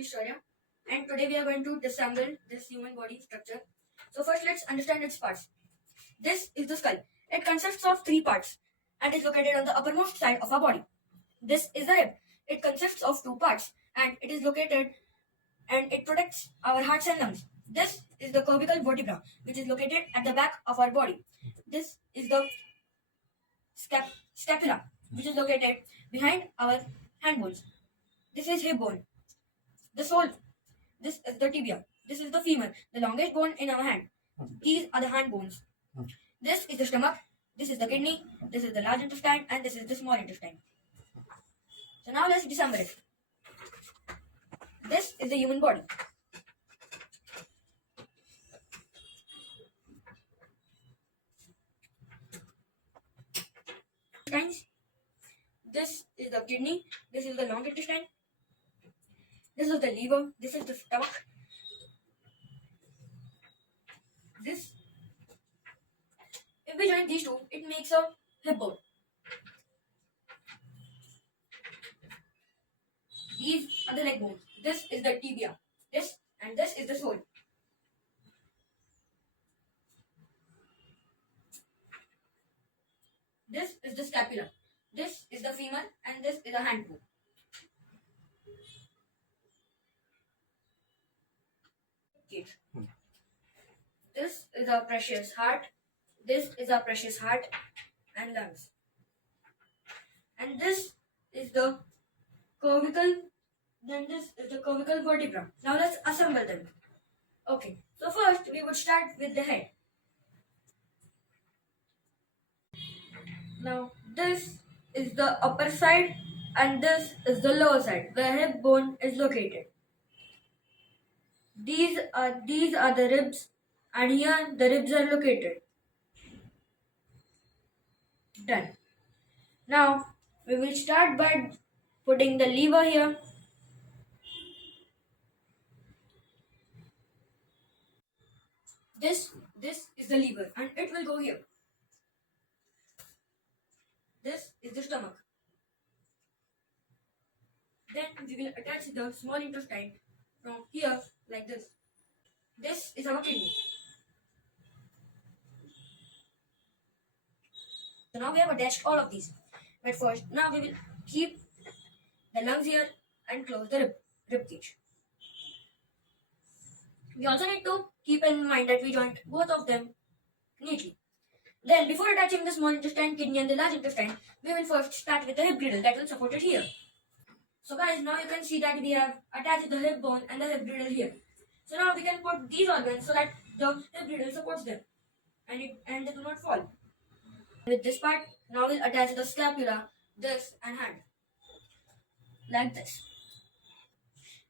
is Shaurya, and today we are going to disassemble this human body structure. So first let's understand its parts. This is the skull. It consists of three parts and is located on the uppermost side of our body. This is the rib. It consists of two parts and it is located and it protects our hearts and lungs. This is the cervical vertebra, which is located at the back of our body. This is the scapula, which is located behind our hand bones. This is hip bone. The sole. This is the tibia. This is the femur, the longest bone in our hand. These are the hand bones. This is the stomach. This is the kidney. This is the large intestine, and this is the small intestine. So now let's disassemble it. This is the human body. This is the kidney. This is the long intestine. This is the liver. This is the stomach. This. If we join these two, it makes a hip bone. These are the leg bones. This is the tibia. This and this is the sole. This is the scapula. This is the femur and this is the hand bone. This is our precious heart. This is our precious heart and lungs. And this is the cervical. Then this is the cervical vertebra. Now let's assemble them. Okay. So first we would start with the head. Now this is the upper side and this is the lower side where hip bone is located. These are the ribs and here the ribs are located. Done. Now we will start by putting the lever here. This is the lever and it will go here. This is the stomach. Then we will attach the small intestine from here like this. This is our kidney. So now we have attached all of these. But first, now we will keep the lungs here and close the rib cage. We also need to keep in mind that we joint both of them neatly. Then, before attaching the small intestine, kidney and the large intestine, we will first start with the hip girdle that will support it here. So guys, now you can see that we have attached the hip bone and the hip girdle here. So now we can put these organs so that the hip girdle supports them and they do not fall. With this part, now we'll attach the scapula, this and hand. Like this.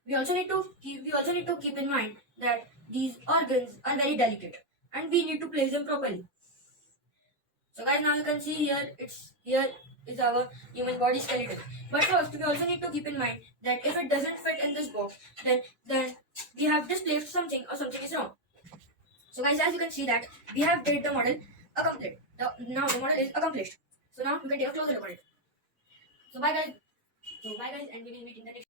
We also need to keep in mind that these organs are very delicate and we need to place them properly. So guys, now you can see here is our human body skeleton. But first, we also need to keep in mind that if it doesn't fit in this box, then we have displaced something or something is wrong. So guys, as you can see that we have did the model complete. Now the model is accomplished. So now we can take a closer look at it. So bye guys, and we will meet in the next.